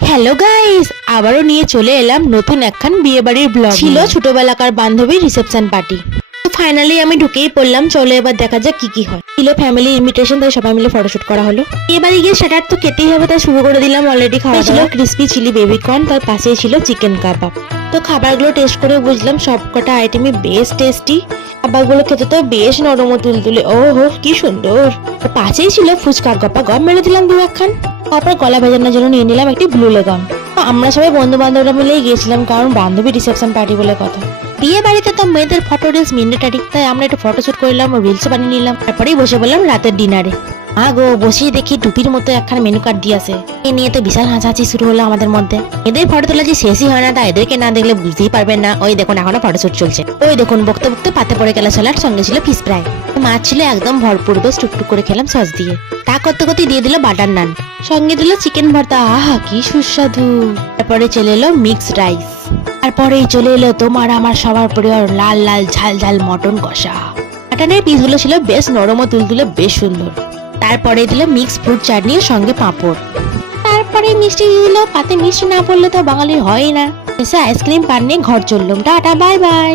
Hello guys, আবারও নিয়ে চলে এলাম নতুন একখান বিয়ে বাড়ির ব্লগ। ছিল ছোটবেলাকার বান্ধবীর রিসেপশন পার্টি। তো ফাইনালি আমি ঢুকেই পড়লাম, চলো এবার দেখা যাক কি কি হয়। ছিল ফ্যামিলি ইনভিটেশন, তাই সবাই মিলে ফটোশুট করা হলো। এবারে গিয়ে স্টার্টার তো খেতেই হবে, তাই শুরু করে দিলাম। অলরেডি খাওয়া ছিল ক্রিসপি চিলি বেবি কর্ন, তার পাশেই ছিল চিকেন কাবাব। তো খাবারগুলো টেস্ট করে বুঝলাম সবকটা আইটেমই বেশ টেস্টি। খাবারগুলো খেতে তো বেশ নরম ও তুলতুলে, ও হো কি সুন্দর। পাশেই ছিল ফুচকা, গপা গপ মেরে দিলাম দু একখান। তারপর গলা ভেজানোর জন্য নিয়ে নিলাম একটি ব্লু লেগন। আমরা সবাই বন্ধু বান্ধবরা মিলেই গিয়েছিলাম, কারণ বান্ধবী রিসেপশন পার্টি বলে কথা। বিয়ে বাড়িতে তো মেয়েদের ফটো রিলস ম্যান্ডেটরি, তাই আমরা একটু ফটোশুট করলাম ও রিলস বানিয়ে নিলাম। তারপরেই বসে বললাম রাতের ডিনারে। গো বসেই দেখি টুপির মতো একখানা মেনু কার্ড দিয়ে আছে। এ নিয়ে তো বিশাল হাসাহাসি শুরু হলো আমাদের মধ্যে। এদের ফটো তোলা যে শেষই হয় না, তা এদেরকে না দেখলে বুঝতেই পারবেন না। ওই দেখুন এখনো ফটোশুট চলছে। ওই দেখুন বকতে বকতে পাতে পড়ে গেল সালাড, সঙ্গে ছিল ফিশ ফ্রাই। মাছ ছিল একদম ভরপুর, বেশ টুকটুক করে খেলাম সস দিয়ে। তা করতে করতে দিয়ে দিল বাটার নান, সঙ্গে দিল চিকেন ভর্তা। আহা কি সুস্বাদু। তারপরে চলে এলো মিক্সড রাইস। তারপরেই চলে এলো তোমার আমার সবার প্রিয় লাল লাল ঝাল ঝাল মটন কষা। মাটনের পিসগুলো ছিল বেশ নরম ও তুলতুলে, বেশ সুন্দর। তারপরে দিল মিক্স ফ্রুট চাটনি সঙ্গে পাঁপড়। তারপরে মিষ্টি দিয়ে দিল, পাতে মিষ্টি না পড়লে তো বাঙালির হয় না। এসে আইসক্রিম পান নিয়ে ঘর চললাম। Tata bye bye.